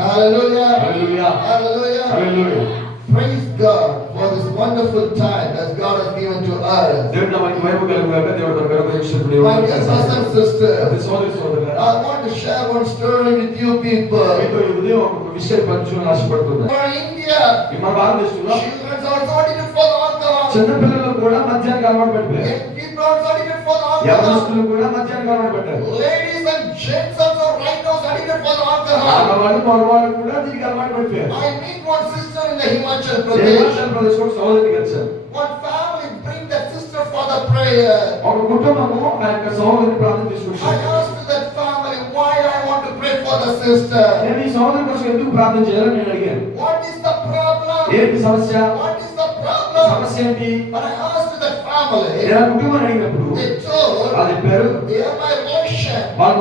Hallelujah. Hallelujah. Hallelujah. Hallelujah. Praise God for this wonderful time that God has given to us. దేవుడు మనకి మహిమ కలుగుగాక. దేవుడు మనకు అనుగ్రహించినప్పుడు My dear brothers and sisters, అది సోదరులారా, I want to share one story with you people. మీతో ఈ ఉదయం ఒక విషయం పంచుకోవాలని ఆశపడుతున్నాను. For India, మన భారతదేశంలో children are also addicted for the alcohol. చిన్నపిల్లలు కూడా మద్యానికి అలవాటు పడిపోయారు. Young people are also addicted for the alcohol. యవనస్తులు కూడా మద్యానికి అలవాటు పడ్డారు. Ladies and gents also right now addicted for the alcohol. ఆడవాళ్ళు మగవాళ్ళు కూడా దీనికి అలవాటు పడిపోయారు. I meet one sister in the Himachal Pradesh. Himachal ప్రదేశ్ లో సహోదరుని కలిశారు. One family bring that sister for the prayer. ఒక కుటుంబము ఆ యొక్క సహోదరుని ప్రార్థన I తీసుకొచ్చింది. asked to that family why I want to pray for the sister. నేను ఈ సహోదరుని కోసం ఎందుకు ప్రార్థన చేయాలని నేను అడిగాను. What is the problem? ఏంటి సమస్య? What is the problem? సమస్య ఏంటి? But I asked to that family. నేను ఆ కుటుంబాన్ని అడిగినప్పుడు They told అది పేరు they are my relation. వాళ్ళ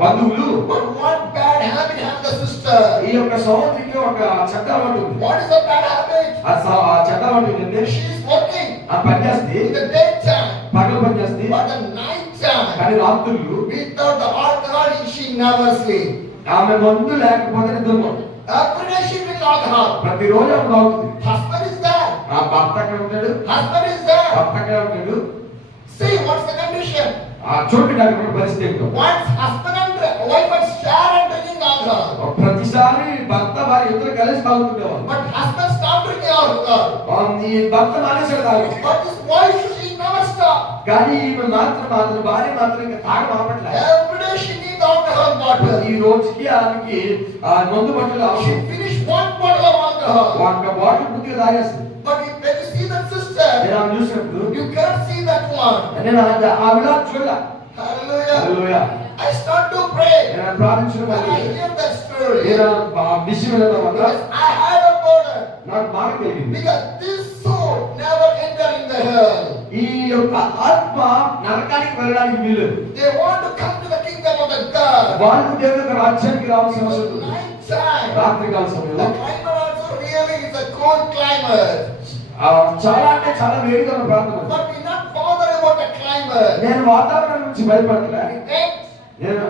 బంధువులు. But one bad habit has the sister. ఈ యొక్క సహోదరికి ఒక చెడ్డ అలవాటు ఉంది. What is the bad habit? ఆ చెడ్డ అలవాటు ఏంటంటే She is working ఆ పని చేస్తే in the daytime, పగలు పని చేస్తే but the night time, కానీ రాత్రులు without the alcohol, she never sleep. ఆమె మందు లేకపోతే నిద్రపోదు. Every day she drinks alcohol. ప్రతిరోజు ఆమె తాగుతుంది. Husband is there. ఆ భర్త ఎక్కడ ఉంటాడు? Husband is there. భర్త ఎక్కడ ఉంటాడు? See what's the condition? ఆ చోటు డాక్టర్ పరిస్థితి ఏంటో. Once husband and wife are share and drinking alcohol. ప్రతిసారి భర్త భార్య ఇద్దరు కలిసి తాగుతుండేవాళ్ళు. But husband stop drinking alcohol. ఈ భర్త మానేశాడు తాగడం. But his wife she never stop. కానీ ఈమె మాత్రం భార్య మాత్రం ఇంకా తాగడం ఆపట్లేదు. Every day she needs alcohol bottle. ఈ రోజుకి ఆమెకి ఆ మందు బట్టలు She అవసరం. finish one bottle of alcohol. ఒక బాటిల్ పూర్తిగా తాగేస్తుంది. But when you see that sister, నేను ఆమె చూసినప్పుడు you cannot see that one. నేను ఆవిడ చూడలే. Hallelujah. హల్లెలూయా. I start to pray. నేను ప్రార్థించడం And I hear that story. నేను ఆ విషయం విన్న తర్వాత Because I had a burden. నాకు బాధ కలిగింది. Because this soul never enter in the hell. ఈ యొక్క ఆత్మ నరకానికి వెళ్ళడానికి వీలు. They want to come to the kingdom of the God. వాళ్ళు దేవుని యొక్క రాజ్యానికి రావాల్సిన అవసరం ఉంది. Night time. రాత్రి కాల The సమయంలో climate also really is a cold climate. చాలా అంటే చాలా వేడిగా ఉన్న ప్రాంతం. But we not bother about the climate. నేను వాతావరణం నుంచి భయపడలే. We wait నేను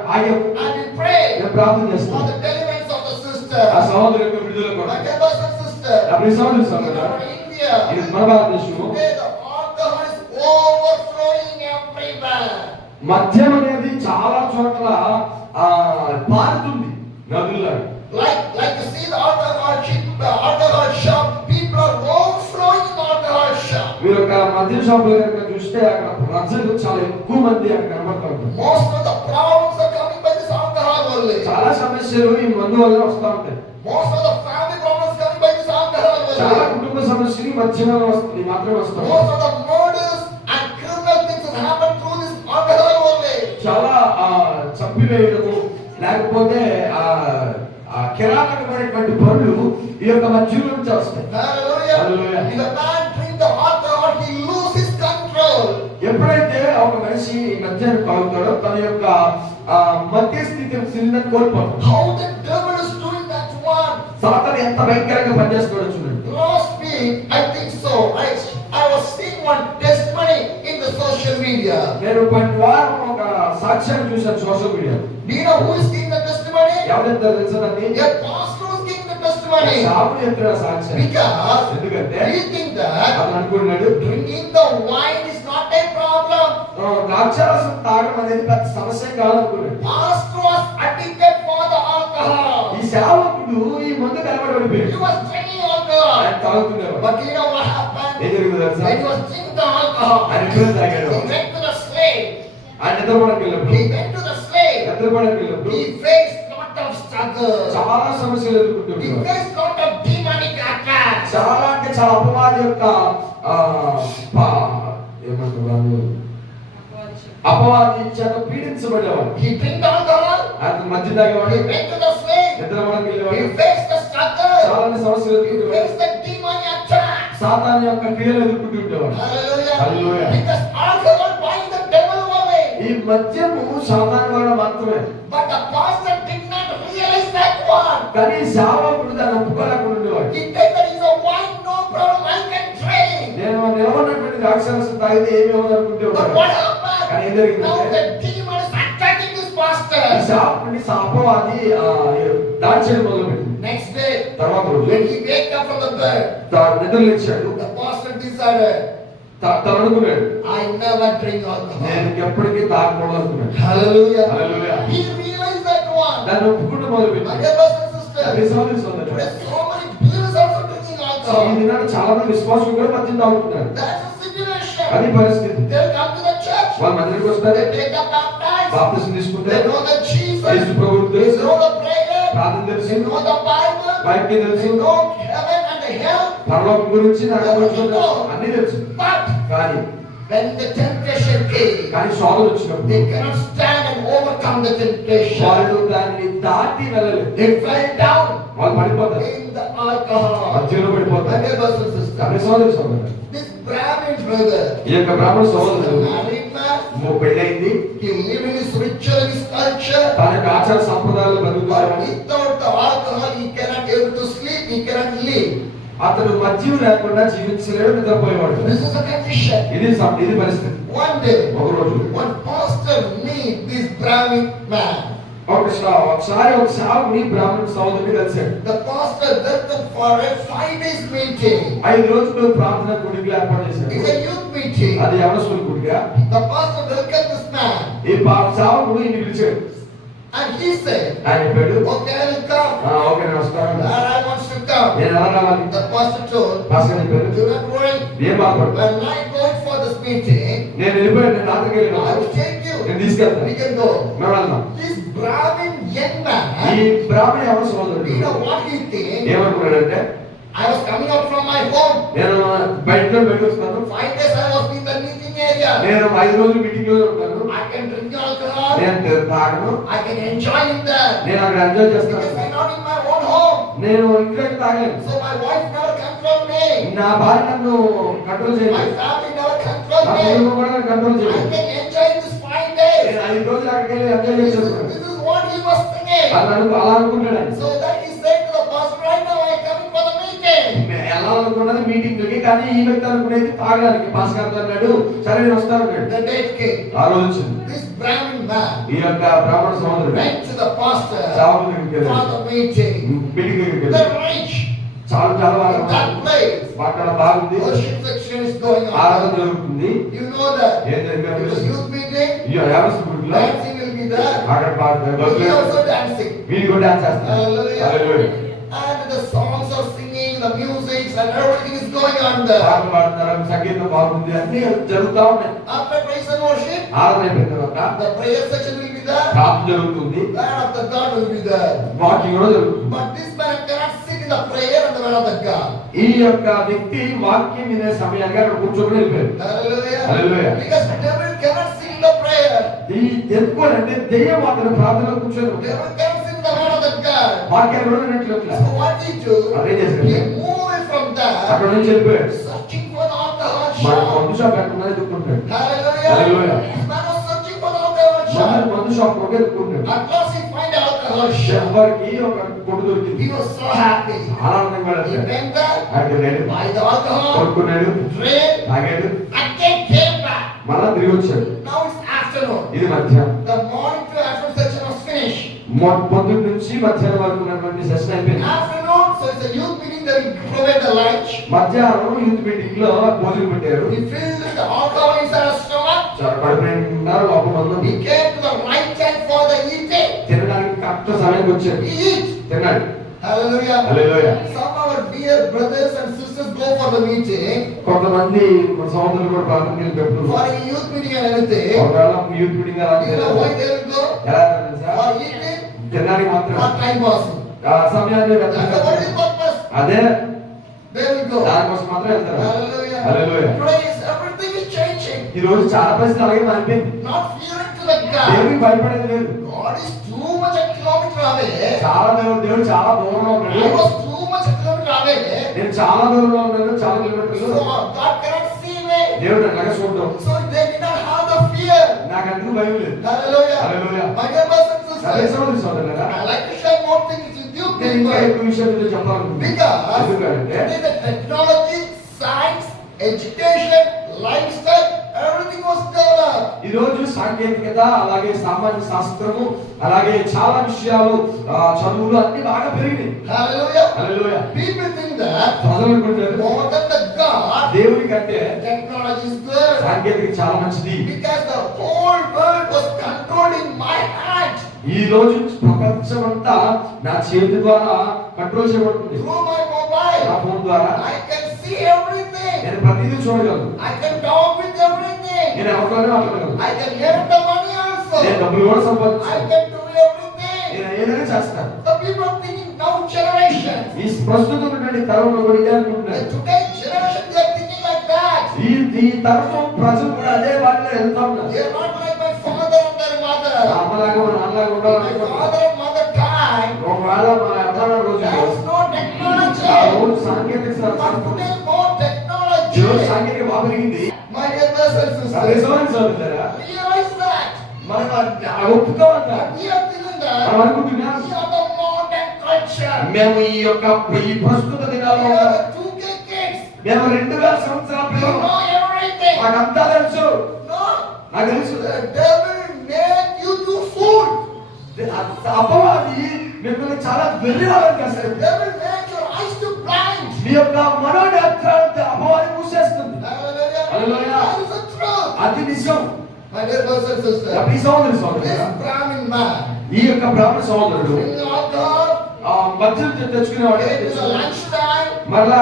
and we pray నేను ప్రార్థన for చేస్తాను. the deliverance of the sister. ఆ సహోదరు యొక్క విడుదల My కొరకు. dear brothers and sisters, నా ప్రియ సహోదరు in సహోదరులారా, our India, ఇది మన భారతదేశము. today the alcohol is overflowing everywhere. మద్యం అనేది చాలా చోట్ల పారుతుంది నదుల్లో. Like you see the alcohol shop, people are overflowing in the alcohol shop. మీరు ఒక మద్యం షాప్ లో కనుక చూస్తే అక్కడ ప్రజలు చాలా ఎక్కువ మంది అక్కడ కనబడతారు. Most of the problems are coming by this alcohol only. చాలా సమస్యలు ఈ మందు వల్ల వస్తూ ఉంటాయి. Most of the family problems coming by this alcohol చాలా only. కుటుంబ సమస్యలు ఈ మద్యం వల్ల వస్తుంది మాత్రమే వస్తాయి. Most of the murders and criminal things that happen through this alcohol only. చాలా చంపివేయడము లేకపోతే కిరాతకమైనటువంటి పనులు ఈ యొక్క మద్యం నుంచి వస్తాయి. Hallelujah. Hallelujah. If a man drink the alcohol, he loses control. ఎప్పుడైతే ఒక మనిషి ఈ మద్యాన్ని తాగుతాడో తన యొక్క మధ్య స్థితిని కోల్పోతాడు. How the devil is doing that one? సాతాను ఎంత భయంకరంగా పనిచేస్తాడో చూడండి. Last week, I think so. I was seeing one testimony in the social media. నేను కొన్ని వారం ఒక సాక్ష్యాన్ని చూశాను social media. Do you know who is giving the testimony? ఎవరెంత తెలుసండి? A pastor is giving the testimony. Sabu చెప్పిన సాక్ష్యం. Because ఎందుకంటే we think that అతను అనుకున్నాడు drinking the wine is not a problem. ద్రాక్షారసం తాగడం అనేది పెద్ద సమస్య కాదు అనుకున్నాడు. Pastor was addicted for the alcohol. ఈ సేవకుడు ఈ మందు కనబడిపోయాడు. He was drinking alcohol. ఆయన తాగుతున్నాడు. But you know what happened? ఏం జరుగుతుందో తెలుసా? When he was drinking the alcohol, ఆయన ఎప్పుడు తాగాడు? he went to the slave. ఆయన నిద్రపోవడానికి వెళ్ళినప్పుడు He went to the slave. నిద్రపోవడానికి వెళ్ళినప్పుడు He faced lot of struggle. చాలా సమస్యలు He ఎదుర్కొంటున్నాడు. faced lot of demonic attacks. చాలా అంటే చాలా అపవాది యొక్క ఏమంటారు అపవాది చేత పీడించబడేవాడు. He drank alcohol. అతను మధ్య తాగేవాడు. He went to the slave. నిద్రపోవడానికి He వెళ్ళేవాడు. faced the struggle. చాలా సమస్యలు He ఎదుర్కొంటున్నాడు. faced the demonic attacks. సాతాను యొక్క క్రియలు ఎదుర్కొంటుండేవాడు. Hallelujah. Hallelujah. Because alcohol binds the devil away. ఈ మద్యము సాతాను వల్ల మాత్రమే. But the pastor did not realize that one. కానీ సేవకుడు దాన్ని ఒప్పుకోలేకుండా ఉండేవాడు. He said that is a wine, no problem, I can drink. నేను నిలవనటువంటి ద్రాక్షారసం తాగితే ఏమి అవ్వదు అనుకుంటే But ఉన్నాడు. what happened? కానీ ఏం జరిగిందంటే Now the demon is attacking this pastor. ఈ సేవకుడిని అపవాది దాడి చేయడం మొదలుపెట్టింది. Next day, తర్వాత రోజు when he wake up from the bed, నిద్ర లేచాడు. the pastor decided, తను అనుకున్నాడు, I never drink alcohol. నేను ఎప్పటికీ తాగకూడదు అనుకున్నాడు. Hallelujah. హల్లెలూయా. He realized that one. దాన్ని ఒప్పుకుంటూ My మొదలుపెట్టాడు. dear brothers and sisters, అదే సోదరి సోదరుడు. today so many believers also drinking ఈ alcohol. దినాన చాలా మంది విశ్వాసులు కూడా మద్యం తాగుతున్నారు. That's the situation. అది పరిస్థితి. They'll come to the church. వాళ్ళ మందిరికి వస్తారు, They take up baptized. బాప్తిసం They తీసుకుంటారు, know the Jesus. యేసు ప్రభువుని They తెలుసు, know the prayer. ప్రార్థన తెలుసు, They know the Bible. వాక్యం తెలుసు, They know heaven and the hell. పరలోకం గురించి నరకం గురించి అన్ని తెలుసు. But కానీ when the temptation came, శోధన వచ్చినప్పుడు they cannot stand and overcome the temptation. వాళ్ళు దాన్ని దాటి వెళ్ళలేదు. They fell down వాళ్ళు పడిపోతారు, in the alcohol. మధ్యలో My పడిపోతారు. dear brothers and sisters, అదే సోదరి సోదరుడు. this Brahmin brother, ఈ యొక్క బ్రాహ్మణ was a సోదరుడు married man. పెళ్ళైంది, He lived in his ritual, in his culture. తన యొక్క ఆచార సంప్రదాయాలు But బతుకుతారు. without the alcohol, he cannot able to sleep. He cannot live. అతడు మద్యం లేకుండా జీవించలేడు, నిద్రపోయేవాడు. This is the condition. ఇది పరిస్థితి. One day, ఒక రోజు one pastor meet this Brahmin man. ఒకసారి ఒక సేవకుని బ్రాహ్మణ సోదరుని కలిశాడు. The pastor welcomed for a 5 days meeting. 5 రోజులు ప్రార్థన కూడికలు ఏర్పాటు It's చేశాడు. a youth meeting. అది యవనస్తుల కూడిక. The pastor welcomed this man ఈ సేవకుడు ఈయన పిలిచాడు. and he said, ఆయన చెప్పాడు, okay, I will come. Okay నమస్కారం, And I want to come. నేను ఎలా రావాలి? The pastor told, భాస్కర్ చెప్పాడు, do not worry. ఏం బాధపడతావు, When I go for this meeting, నేను వెళ్ళిపోయాను, నేను రాత్రికి I వెళ్ళినా, will take you. నేను తీసుకెళ్తాను, We can go. మేము వెళ్దాం. This Brahmin young ఈ man, బ్రాహ్మణ యవన సోదరుడు you know what he think? ఏమనుకున్నాడంటే, I was coming out from my home. నేను బయటలో బయట వస్తాను, 5 days I was in the meeting area. నేను 5 రోజులు మీటింగ్ లో ఉంటాను, I can drink alcohol. నేను తాగను, I can enjoy in there. నేను అక్కడ ఎంజాయ్ చేస్తాను, Because I'm not in my own home. నేను ఇంట్లో తాగలేను, So my wife never control me. నా భార్య నన్ను కంట్రోల్ My చేయలేదు, family never control నా me. కుటుంబం కూడా నన్ను కంట్రోల్ I చేయలేదు. can enjoy this 5 days. నేను 5 రోజులు అక్కడికి వెళ్ళి ఎంజాయ్ This చేసేస్తాను. is what he was thinking. అలా అనుకున్నాడు ఆయన. So that he said to the pastor, right now I am coming for the meeting. ఎలా అనుకున్నది మీటింగ్ కి, కానీ ఈ వ్యక్తి అనుకునేది తాగడానికి. భాస్కర్ అన్నాడు, సరే నేను వస్తాను అన్నాడు. The date came. ఆ రోజు వచ్చింది. This Brahmin man ఈ యొక్క బ్రాహ్మణ సోదరుడు went to the pastor సేవకుడి దగ్గరికి for వెళ్ళాడు. the meeting. మీటింగ్ దగ్గరికి The వెళ్ళాడు. rich చాలా చాలా in బాగా that place. అక్కడ బాగుంది, Worship section is going ఆరాధన on. జరుగుతుంది. You know that. ఏం It was జరిగింది? youth meeting. యావస్లో Dancing will be there. అక్కడ We also dancing. వీళ్ళు కూడా డాన్స్ చేస్తారు. Hallelujah. హల్లెలూయా. And the songs are singing, the music and everything is going on there. పాటలు పాడుతున్నారు, సంగీతం బాగుంది, అన్ని జరుగుతా ఉన్నాయి. After praise and worship, ఆరాధన అయిపోయిన తర్వాత the prayer section will be there. ప్రార్థన జరుగుతుంది, The word of the God will be there. Walking కూడా జరుగుతుంది. But this man cannot sit in the prayer and the word of the God. ఈ యొక్క వ్యక్తి వాక్యం వినే సమయానికి అక్కడ కూర్చొని వెళ్ళిపోయాడు. Hallelujah. Hallelujah. Because the devil cannot sit in the prayer. ఈ ఎందుకంటే దెయ్యం అతను ప్రార్థనలో కూర్చొని The devil cannot sit in the word of the God. వాక్యాలు కూడా వినట్లేదు. So what he do? అదే చేశాడు. He moved from there, అక్కడ నుంచి వెళ్ళిపోయాడు. searching for the alcohol మన shop. మందు షాప్ ఎక్కడ ఉన్నది ఎత్తుకుంటాడు. Hallelujah. Hallelujah. This man was searching for the alcohol shop. మందు షాప్ ఒక ఎత్తుకుంటాడు. At last he find the alcohol shop. ఎవరికి ఒక కొడు దొరికింది. He was so happy. ఆనందంగా He వెళ్ళాడు. went there, అక్కడ వెళ్ళాడు, buy the alcohol, కొనుక్కున్నాడు, drank, తాగాడు, again came back. మళ్ళా తిరిగి వచ్చాడు. Now it's afternoon. ఇది మధ్యాహ్నం. The morning to afternoon section was finished. పొద్దున్న నుంచి మధ్యాహ్నం వరకు ఉన్నటువంటి సెషన్ అయిపోయింది. Afternoon, so it's a youth meeting, they will provide the lunch. మధ్యాహ్నం యూత్ మీటింగ్ లో భోజనం పెట్టారు. He filled with the alcohol inside his stomach. చాలా కడుపు నిండా లోపల మందు. He came to the right time for the eating. తినడానికి కరెక్ట్ సమయానికి వచ్చాడు. He eat. తిన్నాడు. Hallelujah. హల్లెలూయా. Some of our dear brothers and sisters go for the meeting, కొంతమంది మన సోదరులు కూడా ప్రార్థనకి వెళ్ళినప్పుడు for a youth meeting and anything. ఒకవేళ యూత్ మీటింగ్ అలా You know why they will go? ఎలా తెలుసా? For eating తినడానికి మాత్రం or time passing. ఆ సమయాన్ని That's the only purpose. అదే They will go. దానికోసం మాత్రం వెళ్తారు. Hallelujah. హల్లెలూయా. Today is everything is changing. ఈ రోజు చాలా పరిస్థితులు అలాగే మారిపోయింది. Not fearing to the God. దేవుడికి భయపడేది లేదు. God is too much a kilometer away. చాలా దేవుడు చాలా దూరంలో I ఉన్నాడు. was too much a kilometer away. నేను చాలా దూరంలో ఉన్నాను, చాలా కిలోమీటర్లు. So God cannot see me. దేవుడు అలాగే చూడడం. So they did not have the fear. నాకు అందుకు భయం లేదు. Hallelujah. Hallelujah. My dear brothers and అదే sisters, సోదరి సోదరులారా, I like to share more things with you నేను ఇంకా people. ఎక్కువ విషయాలు మీతో చెప్పాలనుకుంటున్నాను. Because ఎందుకంటే today the technology, science, education, lifestyle, everything was developed. ఈ రోజు సాంకేతికత అలాగే సామాన్య శాస్త్రము అలాగే చాలా విషయాలు చదువులు అన్ని బాగా పెరిగినాయి. Hallelujah. హల్లెలూయా. People think that ప్రజలు అనుకుంటారు more than the God, దేవుని కంటే technology is good. సాంకేతికత చాలా మంచిది. Because the whole world was controlled in my hand. ఈ రోజు ప్రపంచం అంతా నా చేతి ద్వారా కంట్రోల్ చేయబడుతుంది. Through my mobile, నా ఫోన్ ద్వారా I can see everything. నేను ప్రతిదీ చూడగలను. I can talk with everything. నేను ఎవరితోనే మాట్లాడగలను. I can earn the money also. నేను డబ్బులు కూడా I సంపాదించాను. can do everything. నేను ఏదైనా చేస్తాను. The people are thinking now generation. ఈ ప్రస్తుతం ఉన్నటువంటి తరంలో కూడా ఇదే అనుకుంటున్నారు. Today's generation they are thinking like that. ఈ తరం ప్రజలు కూడా అదే వాటిలో వెళ్తా ఉన్నారు. They are not like my father and their mother. అమ్మలాగా మన నాన్నలాగా My ఉండాలనుకుంటున్నారు. father and mother time. ఒకవేళ మన అర్థాల రోజు There is no technology. సాంకేతిక But today more technology. సాంకేతిక బాగా పెరిగింది. My dear brothers and sisters, చదువుతారా realize that. మనం ఒప్పుకోవాలా We are thinking that మనం అనుకుంటున్నాం we are the modern culture. మేము ఈ ప్రస్తుత We దినాల్లో are the 2K kids. మేము 2000 సంవత్సరాల We పిల్లలు know everything. మాకంతా తెలుసు. No. నాకు తెలుసు The devil made you to fool. అపవాది మిమ్మల్ని చాలా వెర్రివాళ్ళని The చేస్తాడు. devil made your eyes to blind. మీ యొక్క మనోనేత్రాలను అపవాది మూసేస్తుంది. Hallelujah. Hallelujah. That is the truth. అది నిజం. My dear brothers and sisters, ఈ సోదరుడు this సోదరుడు Brahmin man, ఈ యొక్క బ్రాహ్మణ సోదరుడు in alcohol, మధ్యలో తెచ్చుకునేవాడు. came to the lunchtime, మరలా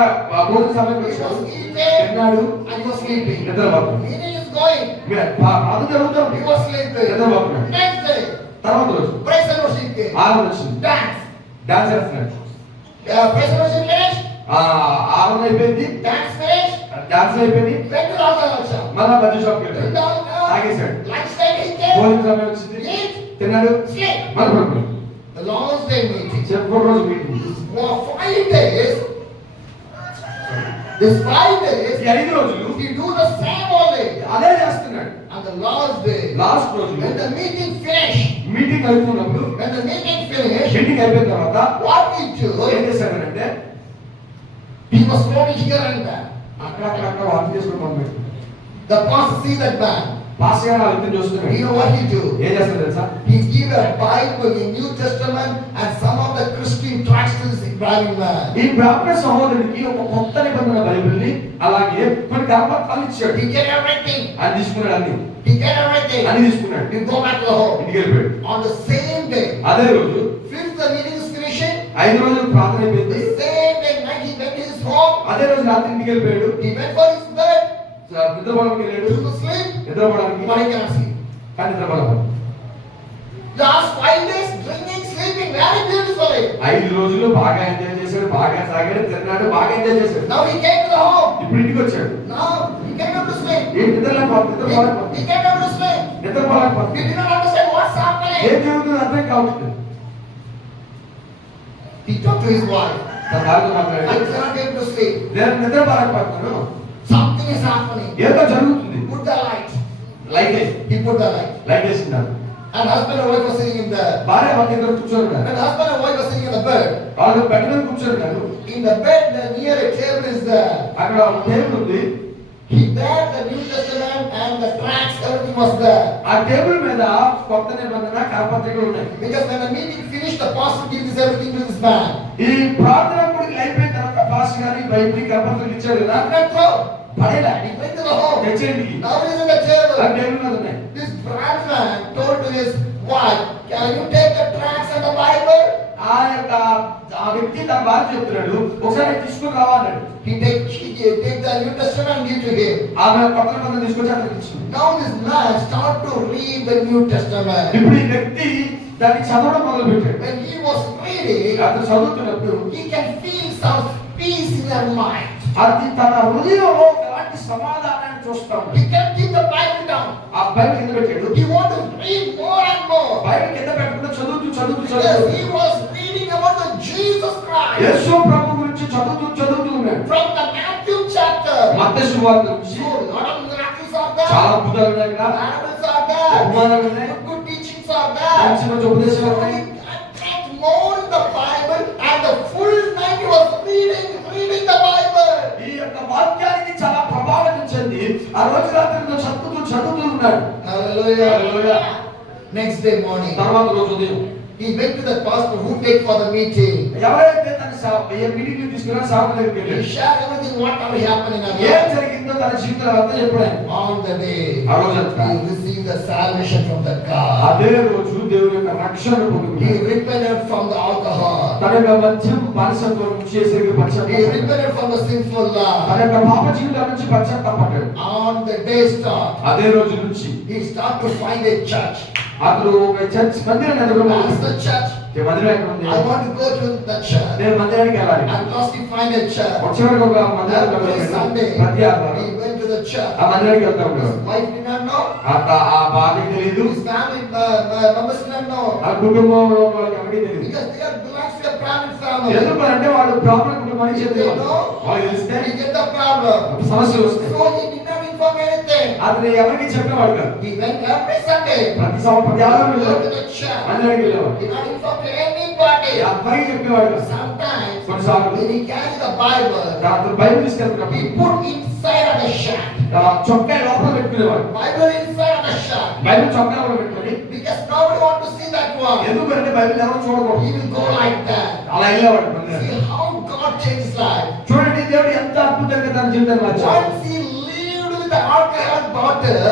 భోజన సమయం he వచ్చాడు. was eating, తిన్నాడు. and he was sleeping. నిద్రపోతున్నాడు. Meeting is going, అది జరుగుతుంది. he was sleeping. నిద్రపోతున్నాడు. Next day, తర్వాత రోజు praise and worship came. ఆరు వచ్చింది. Dance. డాన్స్ చేస్తున్నాడు. Praise and worship finished, ఆరు అయిపోయింది. dance finished, డాన్స్ అయిపోయింది. went to the alcohol shop. మళ్ళా మధ్య షాప్కి In వెళ్ళాడు. the alcohol, తాగేశాడు. lunchtime he came, భోజన సమయం వచ్చింది. eat, తిన్నాడు. sleep. మళ్ళీ పడుకున్నాడు. The last day meeting. చెప్పు రోజు మీటింగ్. For 5 days, this 5 days, ఈ 5 రోజులు he do the same only. అదే చేస్తున్నాడు. And the last day, last రోజు when the meeting finished, meeting అయిపోయినప్పుడు when the meeting finished, meeting అయిపోయిన తర్వాత what he ఏం do? చేశాడంటే He was roaming here and there. అక్కడ వాకింగ్ చేసుకుని పంపాడు. The pastor see that man. Pass గారు ఆ వ్యక్తిని చూస్తున్నాడు. You know what he do? ఏం చేస్తాడు తెలుసా? He give a Bible in New Testament and some of the Christian tracts to this Brahmin man. ఈ బ్రాహ్మణ సహోదరుడికి ఒక కొత్త నిబంధన బైబిల్ని అలాగే కొన్ని కరపత్రాలు ఇచ్చాడు. He get everything. అని తీసుకున్నాడు. అన్ని He get everything. అన్ని తీసుకున్నాడు. He go back to the home. ఇంటికి వెళ్ళిపోయాడు. On the same day, అదే రోజు fifth the meeting is finishing. 5 రోజులు ప్రార్థన The అయిపోయింది. same day night he went to his home. అదే రోజు రాత్రి ఇంటికి వెళ్ళిపోయాడు. He went for his bed నిద్రపోవడానికి వెళ్ళాడు. to sleep. నిద్రపోవడానికి But he cannot sleep. కానీ నిద్రపోలేదు. Last 5 days drinking, sleeping very beautifully. 5 రోజులు బాగా ఎంజాయ్ చేశాడు. బాగా తాగాడు, తిన్నాడు, బాగా ఎంజాయ్ చేశాడు. Now he came to the home. ఇప్పుడు ఇంటికి వచ్చాడు. Now he came able to sleep. ఏ నిద్రపోలేదు. He came able to sleep. నిద్రపోలేదు. He did not understand what's ఏం happening. జరుగుతుందో అర్థం కావట్లేదు. He talked to his wife. తన భార్యతో I మాట్లాడాడు. cannot able to sleep. నేను నిద్రపోలేకపోతున్నాను. Something is happening. ఏదో జరుగుతుంది. Put the light. లైట్ వేసి He put the light. Light వేసినాడు. And husband and wife were sitting in the. భార్య పక్క ఇద్దరు కూర్చొని ఉన్నారు. And husband and wife were sitting in the bed. వాళ్ళు బెడ్ మీద కూర్చొని ఉన్నారు. In the bed, near a table is there. అక్కడ ఒక టేబుల్ ఉంది. He there the New Testament and the tracts, everything was there. ఆ టేబుల్ మీద కొత్త నిబంధన కరపత్రికలు ఉన్నాయి. Because when the meeting finished, the pastor gives this everything to this man. ఈ ప్రార్థన కూడా అయిపోయిన తర్వాత పాస్టర్ గారు ఈ బైబిల్ కరపత్రికలు ఇచ్చాడు కదా. I'm not throw. పడేలా He went to the home. తెచ్చేయండి. Now he is in the ఆ table. టేబుల్ మీద ఉన్నాయి. This brahman told to his wife, can you take the tracts and the Bible? ఆ వ్యక్తి తన భార్య చెప్తున్నాడు, ఒకసారి తీసుకుని రావాలన్నాడు. He take the New Testament and give to him. ఆమె కొత్త నిబంధన తీసుకొచ్చి అతనికి ఇచ్చింది. Now this man start to read the New Testament. ఇప్పుడు ఈ వ్యక్తి దాన్ని చదవడం మొదలు పెట్టాడు. When he was reading, అతను చదువుతున్నప్పుడు he can feel some peace in their mind. అది తన హృదయంలో ఎలాంటి సమాధానాన్ని చూస్తాడు. He can keep the Bible down. ఆ బైబిల్ కింద పెట్టాడు. He want to read more and more. Bible కింద పెట్టకుండా చదువుతూ Yes, he was reading about the Jesus Christ. యేసు ప్రభు గురించి చదువుతూ ఉన్నాడు. From the Matthew chapter. మత్తయి సువార్త నుంచి So lot of miracles are there. చాలా అద్భుతాలు ఉన్నాయి కదా. Parables are there. ఉపమానాలు ఉన్నాయి. Good teachings are there. మంచి మంచి ఉపదేశాలు So ఉన్నాయి. he attract more in the Bible and the full night he was reading the Bible. ఈ యొక్క వాక్యానికి చాలా ప్రభావితం చెంది ఆ రోజు రాత్రి చదువుతూ అనుకున్నాడు. Hallelujah. హల్లెలూయా. Next day morning, తర్వాత రోజు ఉదయం he went to the pastor who take for the meeting. ఎవరైతే తన మీటింగ్ తీసుకున్నా సాగు దగ్గరికి He వెళ్ళాడు. shared everything whatever happened in our ఏం life. జరిగిందో తన జీవితంలో అంతా చెప్పాడు ఆయన. On the day, ఆ రోజంతా he received the salvation from that God. అదే రోజు దేవుని యొక్క రక్షణ He పొందుకున్నాడు. repented from the alcohol. తన యొక్క మద్యం బానిసత్వం నుంచి చేసే He పశ్చాత్తాపడ్డాడు. repented from the sinful life. తన యొక్క పాప జీవితం నుంచి పశ్చాత్తాపడ్డాడు. On the day start, అదే రోజు నుంచి he started to find a church. అతను ఒక చర్చ్ మందిరం ఎదురుగా Ask the church, మందిరం ఎక్కడ ఉంది? I want to go to the church. నేను మందిరానికి వెళ్ళాలి. At last he find a church. వచ్చేవాడికి ఒక మందిరానికి Every వెళ్ళాలి. Sunday, ప్రతి ఆదివారం he went to the church. ఆ మందిరానికి వెళ్తా ఉన్నాడు. His wife did not know. ఆ భార్య తెలియదు, His family members did not know. ఆ కుటుంబంలో వాళ్ళకి ఎవరికి తెలియదు. Because they are belongs to a private family. ఎందుకు అంటే వాళ్ళు ప్రాబ్లం కుటుంబానికి చెందిన వాళ్ళు తెలిస్తే He get the problem. సమస్యలు వస్తాయి. So he did not inform anything. అతను ఎవరికి చెప్పేవాడు కాదు. He went every Sunday. ప్రతి సంవత్సరం ఆదివారం Go to వెళ్ళేవాడు. the church. మందిరానికి వెళ్ళేవాడు. He did not inform to anybody. అబ్బాయికి చెప్పేవాడు కాదు. Sometimes కొన్నిసార్లు when he carried the Bible, అతను బైబిల్ తీసుకెళ్తున్నప్పుడు he put inside of the shirt. చొక్కా లోపల పెట్టుకునేవాడు. Bible inside of the shirt. Bible చొక్కా లోపల పెట్టుకొని Because nobody want to see that one. ఎందుకంటే బైబిల్ ఎవరు చూడకూడదు. He will go like that. అలా వెళ్ళేవాడు మందిరానికి. See how God changed his life. చూడండి దేవుడు ఎంత అద్భుతంగా తన జీవితాన్ని మార్చాడు. Once he lived with the alcohol bottle,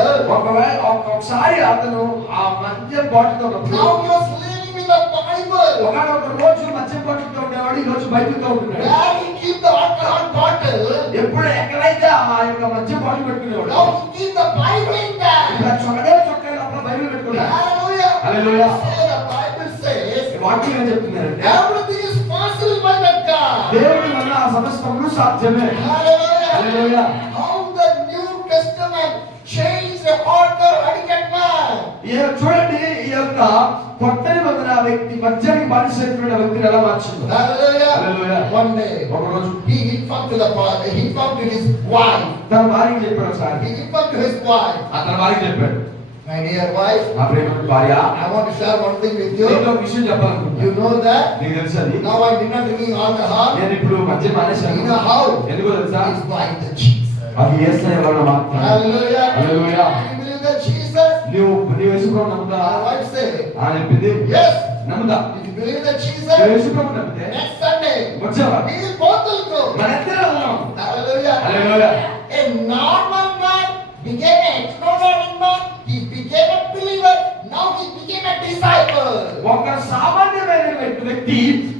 ఒకసారి అతను ఆ మద్యం బాటిల్తో ఉన్నప్పుడు now he was living with the Bible. ఒకనొక రోజు మద్యం బాటిల్తో ఉండేవాడు, ఈ రోజు బైబిల్తో ఉంటున్నాడు. Where he keep the alcohol bottle, ఎప్పుడు ఎక్కడైతే ఆ యొక్క మద్యం బాటిల్ పెట్టుకునేవాడు, now he keep the Bible in there. ఇలా చొక్కా చొక్కా లోపల బైబిల్ పెట్టుకున్నాడు. Hallelujah. Hallelujah. So the Bible says వాక్యం ఏం చెప్తున్నారంటే everything is possible by that God. దేవుడి వల్ల ఆ సమస్తములు సాధ్యమే. Hallelujah. Hallelujah. How the New Testament changed the alcohol addict man. చూడండి ఈ యొక్క కొత్త నిబంధన ఆ వ్యక్తి మద్యానికి బానిసైనటువంటి వ్యక్తిని ఎలా మార్చిందో. Hallelujah. Hallelujah. One day, ఒక రోజు he informed to his wife. తన భార్యకి చెప్పాడు ఒకసారి. He informed to his wife, తన భార్యకి చెప్పాడు, my dear wife, నా ప్రియమైన భార్య, I want to share one thing with you. నీతో ఒక విషయం చెప్పాలనుకుంటున్నా. You know that నీకు తెలుసా అది? now I did not drink alcohol. నేను ఇప్పుడు మద్యం మానేశాను. You know how? ఎందుకో తెలుసా? It's by the Jesus. అది యేసయ్య వలన మాత్రమే. Hallelujah. Hallelujah. You believe that Jesus? నీవు యేసుప్రభు నమ్ముతా? My wife said, అని చెప్పింది. yes. నమ్ముతా. If you believe that Jesus, నువ్వు యేసుప్రభు నమ్మితే next Sunday, వచ్చావా? we will both will go. మనందరం వెళ్దాం. Hallelujah. హల్లెలూయా. A normal man became an extraordinary man. He became a believer. Now he became a disciple. ఒక సామాన్యమైన వ్యక్తి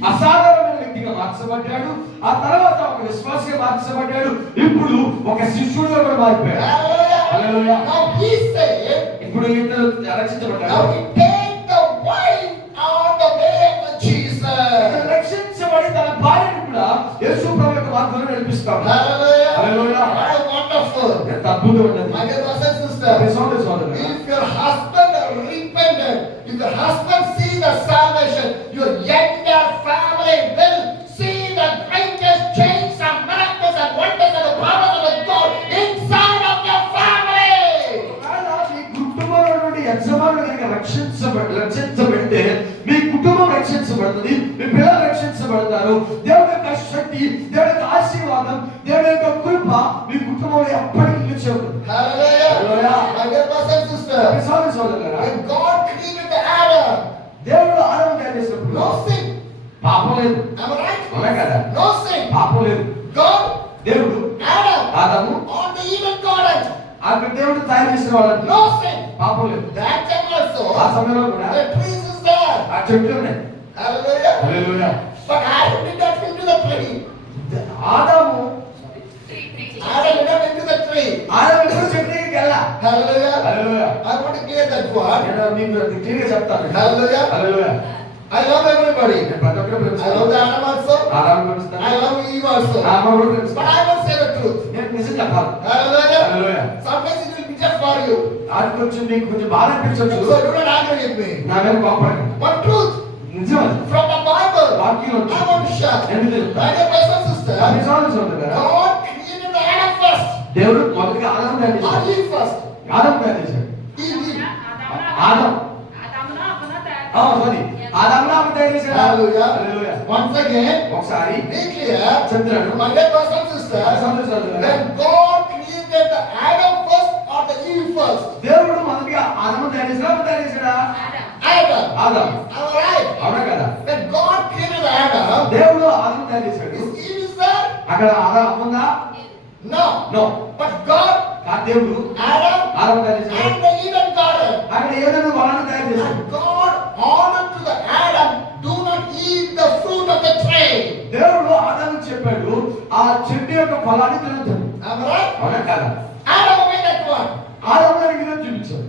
అసాధారణమైన వ్యక్తిగా మార్చబడ్డాడు. ఆ తర్వాత ఒక విశ్వాసిగా మార్చబడ్డాడు. ఇప్పుడు ఒక శిష్యుడిగా కూడా మారిపోయాడు. Hallelujah. హల్లెలూయా. Now he said, ఇప్పుడు ఇతను రక్షించబడ్డాడు. now he take the wife on the way of Jesus. ఇతను రక్షించబడి తన భార్యను కూడా యేసు ప్రభు యొక్క మార్గంలో నడిపిస్తాడు. Hallelujah. Hallelujah. What a wonderful. ఎంత అద్భుతమైనది. My dear brothers and sisters, సోదరి సోదరులారా, if your husband repented, if your husband see the salvation, your entire family will see the greatest change and miracles and wonders and the powers of the God inside of your family. ఒకవేళ మీ కుటుంబంలో నుండి యజమానులు కనుక రక్షించబడితే మీ కుటుంబం రక్షించబడుతుంది, మీ పిల్లలు రక్షించబడతారు. దేవుడి యొక్క శక్తి, దేవుడి యొక్క ఆశీర్వాదం, దేవుడి యొక్క కృప మీ కుటుంబంలో ఎప్పటికీ నిలిచి ఉంటుంది. Hallelujah. Hallelujah. My dear brothers and sisters, సోదరి సోదరులారా, when God created the Adam, దేవుడు ఆదాము తయారు చేసినప్పుడు no sin. పాపం లేదు. Am I right? అవునా కదా? No sin. పాపం లేదు. God, దేవుడు Adam, ఆదాము on the Eden garden, అక్కడ దేవుడు తయారు చేసిన వాళ్ళని no sin. పాపం లేదు. That time also, ఆ సమయంలో కూడా the trees is there. ఆ చెట్లు ఉన్నాయి. Hallelujah. హల్లెలూయా. But Adam did not into the tree. ఆదాము Adam did not into the tree. ఆదాము ఎప్పుడు చెట్టు దగ్గరికి వెళ్ళా. Hallelujah. హల్లెలూయా. I want to clear that one. నేను మీకు క్లియర్గా చెప్తాను. Hallelujah. హల్లెలూయా. I love everybody. నేను ప్రతి ఒక్కరు I love ప్రేమిస్తాను. the Adam also. ఆదాము ప్రేమిస్తాను. I love Eve also. నా అమ్మ కూడా But ప్రేమిస్తాను. I must say the truth. నేను నిజం చెప్పాలి. Hallelujah. హల్లెలూయా. Sometimes it will be just for you. అది కొంచెం మీకు కొంచెం బాధ అనిపించవచ్చు. So do not argue with me. నా మీద కోపడండి. But truth నిజం అది. from the Bible, వాక్యం I వచ్చి want to share. ఎందుకు చెప్తాను? My dear brothers and sisters, అది సోదరు సోదరులారా, God created the Adam first. దేవుడు మొదటిగా ఆదాము తయారు Or చేశాడు. Eve first. ఆదాము తయారు చేశాడు. Eve. ఆదాము సారీ ఆదామును ఆమె తయారు చేశాడు. Hallelujah. హల్లెలూయా. Once again, ఒకసారి be clear. చెప్తున్నాడు. My dear brothers and sisters, సోదరు సోదరులారా, when God created the Adam first or the Eve first? దేవుడు మొదటిగా ఆదాము తయారు చేశాడా? Adam. ఆదాము. All right. అవునా కదా? When God created Adam, దేవుడు ఆదాము తయారు చేశాడు. is Eve is there? అక్కడ ఆదాము ఉందా? No. నో. But God, ఆ దేవుడు Adam, ఆదాము తయారు చేశాడు. and the Eden garden. అక్కడ ఏదైనా వనాన్ని తయారు చేశాడు. And God ordered to the Adam, do not eat the fruit of the tree. దేవుడు ఆదాము చెప్పాడు ఆ చెట్టు యొక్క ఫలాన్ని తినొద్దు. Am I right? అవునా కదా? Adam obeyed that one. ఆదాము దానికి విరోధం చూపించాడు.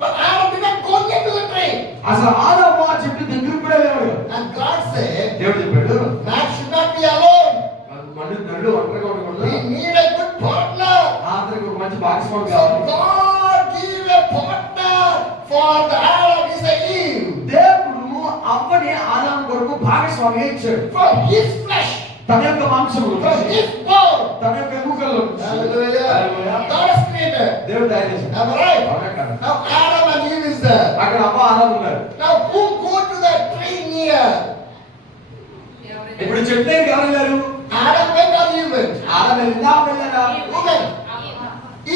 But Adam did not go near to the tree. అసలు ఆదాము ఆ చెట్టు దగ్గరికి కూడా వెళ్ళాడు. And God said, దేవుడు చెప్పాడు man should not be alone. నన్ను ఒంటరిగా ఉండకూడదు. We need a good partner. అతనికి ఒక మంచి భాగస్వామి So కావాలి. God gave a partner for the Adam is a Eve. దేవుడు అవ్వని ఆదాము కొరకు భాగస్వామిగా ఇచ్చాడు. From his flesh, తన యొక్క మాంసములో from his bone. తన యొక్క ఎముకల్లో Hallelujah. Hallelujah. God has created. దేవుడు తయారు చేశాడు. Am I right? అవునా కదా? Now Adam and Eve is there. అక్కడ అవ్వ ఆదాము ఉన్నారు. Now who go to that tree near? ఇప్పుడు చెట్టు దగ్గరికి ఎవరు వెళ్ళారు? Adam went or Eve went? ఆదాము వెళ్ళిందా అవ్వ వెళ్ళారా? Who went?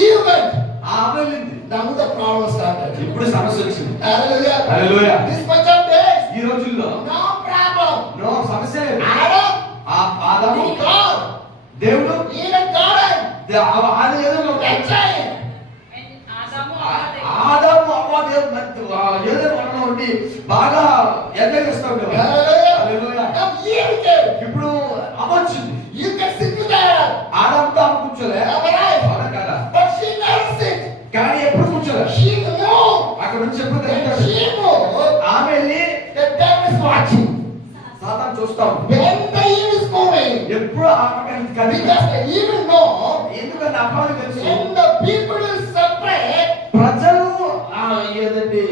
Eve went. అవ్వ వెళ్ళింది. Now the problem started. ఇప్పుడు సమస్య వచ్చింది. Hallelujah. Hallelujah. This much of days, ఈ రోజుల్లో no problem. నో సమస్య లేదు. Adam, ఆదాము God, దేవుడు Eden garden, ఆది ఏదో enjoy. ఆదాము అవ్వ దేవుడు ఏదో వనంలో ఉండి బాగా ఎంజాయ్ చేస్తూ ఉండేవారు. Hallelujah. Hallelujah. Now Eve came. ఇప్పుడు అవ్వ వచ్చింది. You can sit with Adam. ఆదాముతో అవ్వ కూర్చోలే. Am I right? అవునా కదా? But she never sit. కానీ ఎప్పుడు కూర్చోలే. She moved. అక్కడ నుంచి ఎప్పుడు When కలుగుతాడు. she moved, ఆమె వెళ్ళి the devil is watching. సాతాను చూస్తాం. When the Eve is moving, ఎప్పుడు ఆమె కలిగి because the evil know, ఎందుకంటే అవ్వకి తెలుసు when the people will separate, ప్రజలు ఏదండి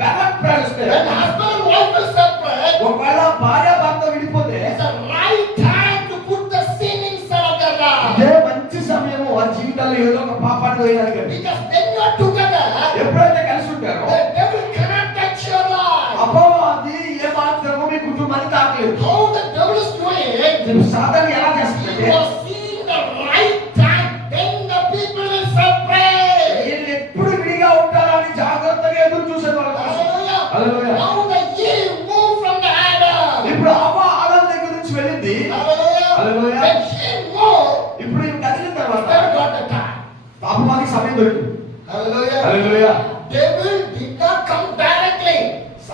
బ్యాలెన్స్ ప్రవేశిస్తే when husband and wife will separate, ఒకవేళ భార్య భర్త విడిపోతే it's the right time to put the sin inside of their life. ఇదే మంచి సమయము ఆ జీవితంలో ఏదో ఒక పాపాన్ని వేయడానికి. Because when you are together, ఎప్పుడైతే కలిసి ఉంటారో the devil cannot touch your life. అపవాది ఏ మాత్రమో మీ కుటుంబాన్ని తాకలేదు. How the devil is doing, సాతాను ఎలా he చేస్తుందంటే was seeing the right time when the people will separate. వీళ్ళు ఎప్పుడు విడిగా ఉంటారా అని జాగ్రత్తగా ఎదురు చూసేవాళ్ళు. Hallelujah. Hallelujah. Now the Eve moved from the Adam. ఇప్పుడు అవ్వ ఆదాము దగ్గర నుంచి వెళ్ళింది. Hallelujah. Hallelujah. When she moved, ఇప్పుడు ఈమె కదిలిన తర్వాత God got the time. అపవాదికి సమయం దొరికింది. Hallelujah. Hallelujah. Devil did not come directly.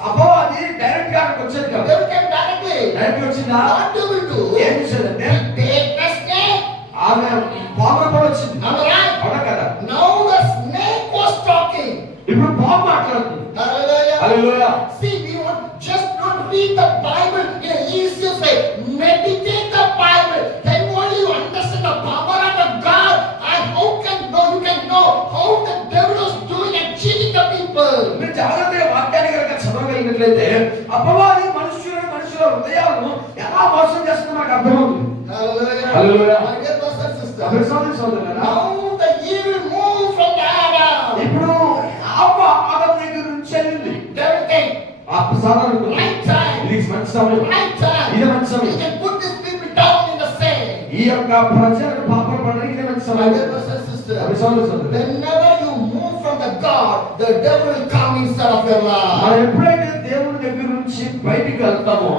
అపవాది డైరెక్ట్ గా అక్కడికి వచ్చేది కాదు. Devil came directly. డైరెక్ట్ వచ్చిందా? What devil do? ఏం చేసేదంటే Take the snake. ఆమె పాము కూడా వచ్చింది. Am I right? అవునా కదా? Now the snake was talking. ఇప్పుడు పాము మాట్లాడుతుంది. Hallelujah. Hallelujah. See, we want just not read the Bible in an easy way. Meditate the Bible. Then only you understand the power of the God and how you can know how the devil is doing and cheating the people. మీరు జాగ్రత్తగా వాక్యాన్ని కనుక చదవగలిగినట్లయితే అపవాది మనుషుల హృదయాలను ఎలా మోసం చేస్తుందో మనకు అర్థమవుతుంది. Hallelujah. Hallelujah. My dear brothers and sisters. అప్పుడు సోదరులారా, Now the evil moved from the Adam. ఇప్పుడు అవ్వ ఆదాము దగ్గర నుంచి వెళ్ళింది. Devil came. ఆ సాధారణ Right time. ఇది మంచి సమయం. Right time. ఇదే మంచి సమయం. You can put these people down in the sand. ఈ యొక్క ప్రజలను పాపం పడడానికి ఇదే మంచి My సమయం. dear brothers and sisters. అప్పుడు సోదరులారా, Whenever you move from the God, the devil will come inside of your life. మనం ఎప్పుడైతే దేవుని దగ్గర నుంచి బయటికి వెళ్తామో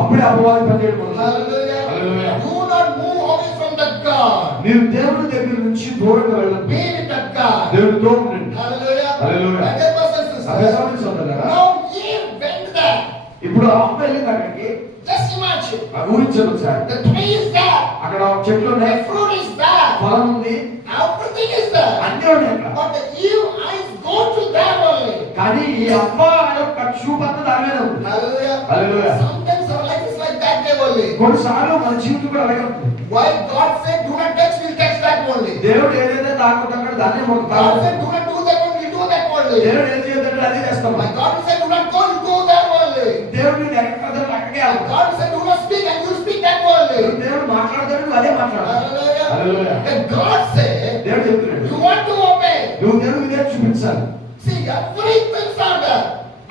అప్పుడే అపవాది పనిచేయడం మొదలు. Hallelujah. Hallelujah. Do not move away from the God. మీరు దేవుని దగ్గర నుంచి దూరంగా వెళ్ళండి. Be with the God. దేవునితో ఉండండి. Hallelujah. Hallelujah. My dear brothers and అదే sisters. సోదరులారా, Now Eve went there. ఇప్పుడు అవ్వ వెళ్ళింది అక్కడికి. Just imagine. ఊహించండి ఒకసారి. The tree is there. అక్కడ చెట్లు ఉన్నాయి, The fruit is there. పొలం ఉంది, Everything is there. అన్నీ ఉన్నాయి అక్కడ. But the Eve eyes go to there only. కానీ ఈ అవ్వ యొక్క చూపంతా దాని మీద ఉంది. Hallelujah. Hallelujah. Sometimes our life is like that way only. కొన్నిసార్లు మన జీవితం కూడా అలాగే ఉంటుంది. Why God said do not touch, we'll touch that only. దేవుడు ఏదైతే తాకుతాడో దాన్నే God మొక్కుతాడు. said do not do that one, we'll do that only. దేవుడు ఏం చేయదంటే అదే చేస్తాం. My God said do not go, you go there only. దేవుడు ఎక్కడ అక్కడికే My వెళ్తాడు. God said do not speak, and you speak that only. దేవుడు మాట్లాడతాడు, నువ్వు అదే మాట్లాడాలి. Hallelujah. Hallelujah. And God said దేవుడు చెప్తున్నాడు, you want to obey. నువ్వు దేవుడు ఇదే చూపించాలి. See, everything's are there.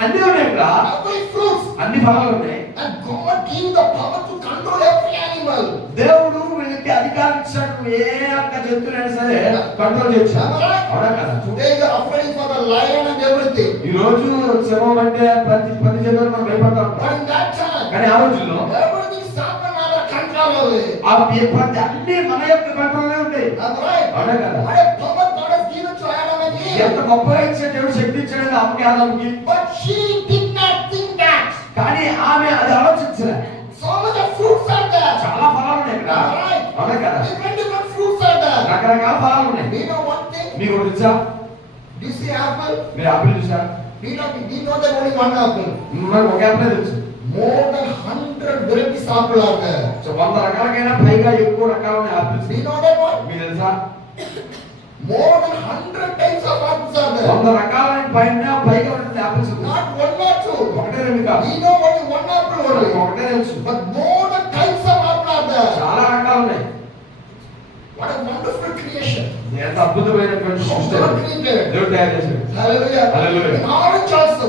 అన్నీ ఉన్నాయి ఇక్కడ, Every fruits. అన్ని ఫలాలు ఉన్నాయి. And God gave the power to control every animal. దేవుడు వీళ్ళకి అధికారం ఇచ్చాడు. ఏ యొక్క జంతువులైనా సరే కంట్రోల్ చేయొచ్చు. అవునా కదా? Today you are afraid for the lion and everything. ఈ రోజు సింహం అంటే ప్రతి జంతువులు మనం భయపడతాం. But in that time, కానీ ఆ రోజుల్లో everything Satan under control only. ఆ ప్రతి అన్ని మన యొక్క కంట్రోల్లో ఉంటాయి. Right? అవునా కదా? What a power God has given to Adam and Eve. ఎంత గొప్పగా ఇచ్చే దేవుడు శక్తి ఇచ్చాడు అమ్మకి ఆదాముకి. But she did not think that. కానీ ఆమె అది ఆలోచించలే. So much of fruits are there. చాలా ఫలాలు ఉన్నాయి ఇక్కడ. Right? అవునా కదా? Different fruits are there. రకరకాల ఫలాలు ఉన్నాయి. Do you know one thing? మీకు ఒకటి తెలుసా? Do you see apple? మీరు ఆపిల్ చూసారా? We know that only one apple. మనకు ఒక ఆపిల్ తెలుసు. More than 100 varieties apple are there. So 100 రకాలకైనా పైగా ఎక్కువ రకాలైన apples. Do you know that one? మీకు తెలుసా? More than 100 types of apples are there. 100 రకాలైన పైగా ఉన్న ఆపిల్స్ ఉన్నాయి. Not one or two. ఒకటే రెండు కాదు. We know only one apple only. ఒకటే తెలుసు. But more than types of apple are there. చాలా రకాలు ఉన్నాయి. What a wonderful creation. ఎంత అద్భుతమైనటువంటి సృష్టి. God created. దేవుడు తయారు చేశాడు. Hallelujah. Hallelujah. In orange also.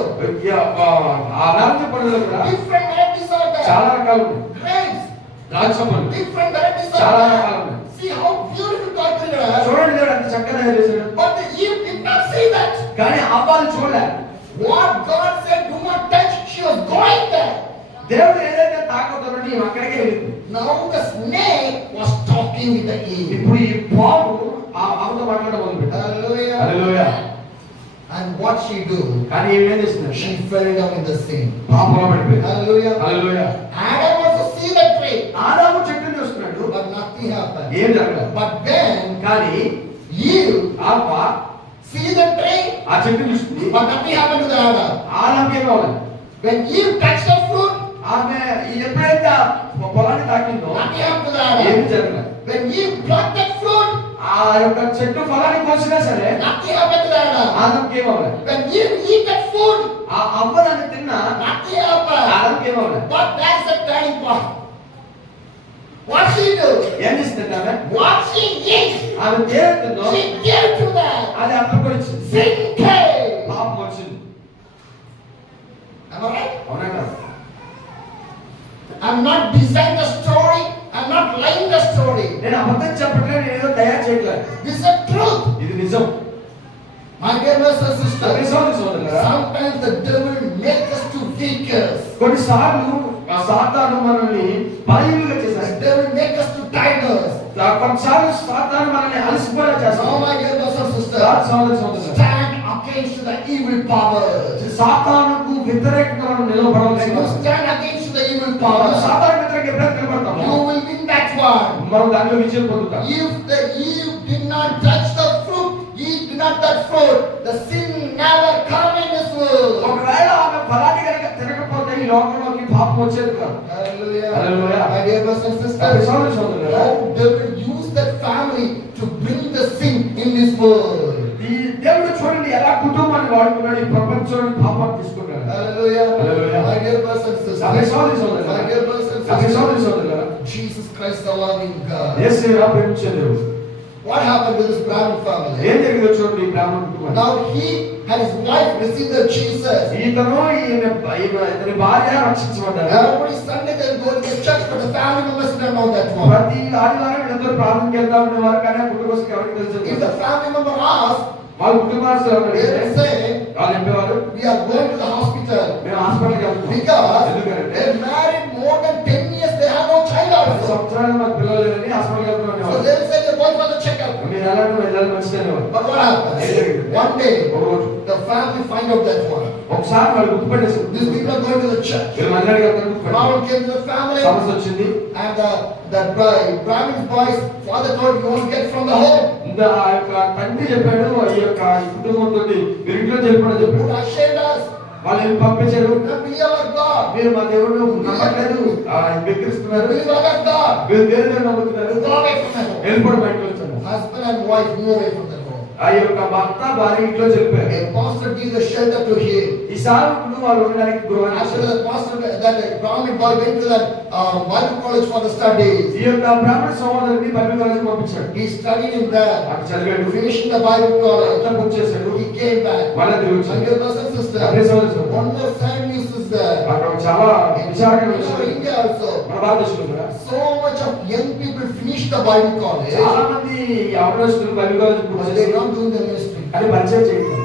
ఆ నారింజ పండులో కూడా Different varieties are there. చాలా రకాలు ఉన్నాయి. Grapes. ద్రాక్ష పండు Different varieties are చాలా there. రకాలు ఉన్నాయి. See how beautiful God created us. చూడండి దేవుడు ఎంత చక్కగా తయారు చేశాడు. But the Eve did not see that. కానీ అవ్వాలి చూడలే. What God said, do not touch, she was going there. దేవుడు ఏదైతే తాకొద్దనో నీవు అక్కడికే వెళ్ళింది. Now the snake was talking with the Eve. ఇప్పుడు ఈ పాము ఆమెతో మాట్లాడడం మొదలుపెట్టింది. Hallelujah. హల్లెలూయా. And what she do? కానీ ఈమె ఏం చేసింది? She fell down in the sin. పాపంలో పడిపోయింది. Hallelujah. హల్లెలూయా. Adam also see the tree, ఆదాము చెట్టుని చూస్తున్నాడు. but nothing happened. ఏం జరగలేదు. But then కానీ Eve ఆత్మ see the tree, ఆ చెట్టుని చూస్తుంది. but nothing happened to the Adam. ఆదాముకి ఏమీ అవ్వలేదు. When Eve touched the fruit, ఆమె ఎప్పుడైతే ఆ పొలాన్ని తాకిందో nothing happened to the ఏమీ Adam. జరగలేదు. When Eve plucked that fruit, ఆ యొక్క చెట్టు ఫలాన్ని కోసినా సరే nothing happened to the Adam. ఆదాముకి ఏమీ అవ్వలేదు. When Eve eat that food, ఆ అవ్వ దాన్ని తిన్నా nothing happened. ఆదాముకి ఏమీ అవ్వలేదు. But that's the turning point. What she do? ఏం చేసిందంటే ఆమె What she eat? ఆమె దేవుతుందో She gave to that. అది అప్పటికి వచ్చింది. Sin came. పాపం వచ్చింది. Am I right? అవునా కదా? I'm not designing the story. I'm not lying the story. నేను అబద్ధం చెప్పట్లేదు, నేను ఏదో తయారు చేయట్లేదు. This is the truth. ఇది నిజం. My dear brothers and sisters, సోదరులారా, sometimes the devil makes us to weakers. కొన్నిసార్లు ఆ సాతాను మనల్ని బలహీనులుగా The చేశాడు. devil makes us to tiredness. కొన్నిసార్లు సాతాను మనల్ని అలసిపోయేలా Now, చేస్తాడు. my dear brothers and సోదరులారా, sisters, stand against the evil powers. సాతానుకు వ్యతిరేకంగా మనం When నిలబడవలసి you వస్తుంది. stand against the evil powers, సాతాను వ్యతిరేకంగా ఎప్పుడైతే నిలబడతామో you will win that one. మనం దాంట్లో విజయం పొందుతాం. If the Eve did not touch the fruit, Eve did not touch fruit, the sin never come in this world. ఒకవేళ ఆమె ఫలాన్ని కనుక తినకపోతే ఈ లోకంలోకి పాపం వచ్చేది కాదు. Hallelujah. Hallelujah. My dear brothers and కాబట్టి sisters, సోదరులారా, how devil use that family to bring the sin in this world. ఈ దేవుడు చూడండి ఎలా కుటుంబాన్ని వాడుకున్నాడు, ఈ ప్రపంచాన్ని పాపాన్ని తీసుకున్నాడు. Hallelujah. Hallelujah. My dear brothers and కాబట్టి sisters, my dear brothers and సోదరులారా, Jesus Christ the loving God. యేసుని ప్రేమించే దేవుడు. What happened to this Brahmin family? ఏం జరిగిందో చూడండి ఈ బ్రాహ్మణ కుటుంబానికి. Now he and his wife received the Jesus. ఇతని భార్య రక్షించబడ్డారు. Every Sunday they go to the church, but the family members don't know that one. ప్రతి ఆదివారం వీళ్ళందరూ ప్రార్థనకి వెళ్తా ఉండేవారు, కానీ ఆ కుటుంబస్తులకు ఎవరికి If తెలుసు? the family member asks, వాళ్ళ కుటుంబాస్తులు ఎవరు they will అడిగితే say, వాళ్ళు చెప్పేవారు, we are going to the hospital. మేము హాస్పిటల్కి వెళ్తున్నాం. Because ఎందుకంటే they married more than 10 years, they have no child 10 also. సంవత్సరాలు మాకు పిల్లలు లేరని హాస్పిటల్కి వెళ్తున్నాం So అనేవారు. they will say they're going for the checkup. మీరు ఎలాంటి వెళ్ళాలి మంచిది అనేవారు. But what happened? One day, ఒక రోజు the family find out that one. ఒకసారి వాళ్ళు గుర్తుపట్టేసారు. These people are going to the church. వీళ్ళు మందిరానికి వెళ్తారు, గుర్తుపట్టారు. Problem came to the family, సమస్య వచ్చింది. and the Brahmin's boys, father told, you won't get from the home. ఇంకా ఆ యొక్క తండ్రి చెప్పాడు, ఈ యొక్క ఈ కుటుంబంతో మీరు ఇంట్లో చెప్పడం చెప్పాడు. Put ashamed us. వాళ్ళు ఏమి పంపించారు, You don't believe our God. మీరు మా దేవుడు నమ్మట్లేదు, వికరిస్తున్నారు, Believe our God. మీరు దేవుడు నమ్ముతున్నారు, Go away from the home. వెళ్ళిపోవడం బయటకు వచ్చాను. Husband and wife move away from the home. ఆ యొక్క భర్త భార్య ఇంట్లో చెప్పారు. A pastor gives a shelter to him. ఈ సార్లు వాళ్ళు ఉండడానికి గృహాన్ని After ఇచ్చారు. the pastor, that Brahmin boy went to that Bible college for the studies. ఈ యొక్క బ్రాహ్మణ సహోదరుని బైబిల్ కాలేజీకి పంపించాడు. He studied in there. అక్కడ చదివాడు, Finishing the Bible college. అంతా పూర్తి చేశాడు. He came back. మళ్ళీ తిరిగి My వచ్చాడు. dear brothers and అదే sisters, సోదరుడు, one more sad news is there. అక్కడ చాలా విచారణ In విషయం. India also, మన మన భారతదేశంలో కూడా So much of young people finish the Bible college, చాలా మంది యవనస్తులు బైబిల్ కాలేజ్ but పూర్తి they are చేసి not doing the ministry. కానీ పరిచయం చేయట్లేదు.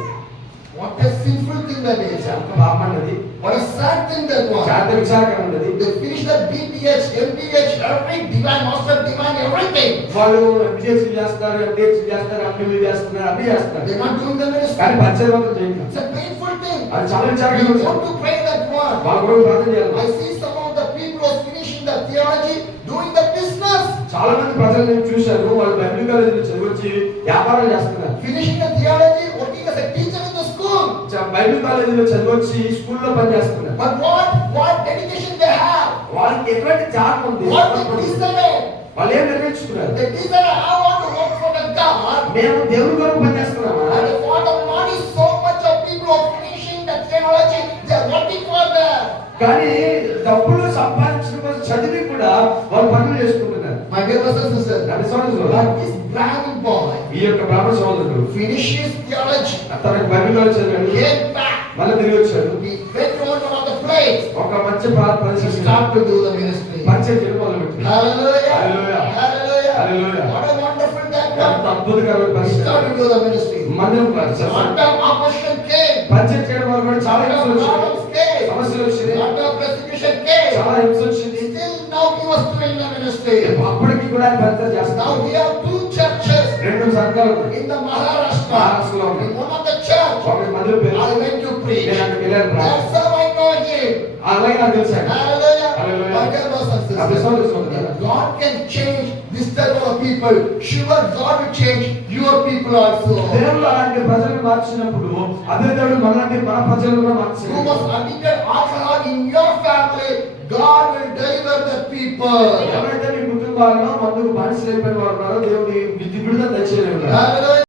What a sinful thing that is. అంత పాపమన్నది, What a sad thing that was. శాంత విచారకరం ఉన్నది. They finish the BPH, MPH, every divine, master divine, everything. వాళ్ళు ఎంబీఎస్ చేస్తారు, ఎంబీఎస్ చేస్తారు, ఎంబీబీ చేస్తున్నారు, అన్ని చేస్తున్నారు. They are not doing the ministry. కానీ పరిచయం మాత్రం చేయట్లేదు. It's a painful thing. అది చాలా We విచారకరం. want to pray that one. వాళ్ళ కొరకు ప్రార్థన చేయాలి. I see some of the people who are finishing the theology, doing the business. చాలా మంది ప్రజలు నేను చూశాను, వాళ్ళు బైబిల్ కాలేజీలో చదివొచ్చి వ్యాపారాలు చేస్తున్నారు. Finishing the theology, working as a teacher in the school. Bible కాలేజీలో చదివొచ్చి స్కూల్లో పనిచేస్తున్నారు. But what dedication they have? వాళ్ళకి ఎటువంటి త్యాగం ఉంది? What they desire? వాళ్ళు ఏం నిర్ణయించుకున్నారు? They desire, I want to work for the God. మేము దేవుని కొరకు పనిచేస్తున్నామా? And for the money, so much of people are finishing the theology, they are working for that. కానీ డబ్బులు సంపాదించడం కోసం చదివి కూడా వాళ్ళు పనులు చేసుకుంటున్నారు. My dear brothers and sisters, నా విశ్వాసం but this Brahmin boy ఈ యొక్క బ్రాహ్మణ సోదరుడు finishes theology, తనకు బైబిల్ కాలేజ్ చదివాడు, came back, మళ్ళీ తిరిగి వచ్చాడు. he went to one of the place, ఒక మంచి he పరిచయం started to do the ministry. పరిచయం చేయడం మొదలుపెట్టాడు. Hallelujah. Hallelujah. Hallelujah. Hallelujah. What a wonderful that ఎంత one. అద్భుతకరమైన He పరిచయం. started to do the ministry. మందిరం పరిచయం. One time opposition came, పరిచయం చేయడం మొదలుపెట్టి చాలా one హింస time వచ్చింది, problems came, సమస్యలు వచ్చింది, one time persecution came. చాలా హింస వచ్చింది. Still now he was doing the ministry. అప్పటికి కూడా ఆయన పరిచయం చేస్తాడు. Now we have two churches రెండు సంఘాలు ఉన్నాయి. in the Maharashtra. మహారాష్ట్రలో ఉన్నాయి. In one of the church, ఒక మందిరం పేరు I went to preach. నేను అక్కడికి వెళ్ళాను ప్రార్థన. That's how I know him. అలాగే నాకు తెలుసు ఆయన. Hallelujah. Hallelujah. My dear brothers and నా sisters, విశ్వాసం if God can change this type of people, sure God will change your people also. దేవుడు అలాంటి ప్రజలను మార్చినప్పుడు అదే దేవుడు మనలాంటి మన ప్రజలను కూడా Who మార్చాడు. was addicted alcohol in your family, God will deliver the people. ఎవరైతే మీ కుటుంబాల్లో మందుకు బానిసలైపోయిన వారు ఉన్నారో దేవుడి విడుదల తెచ్చేయలేరు. Hallelujah.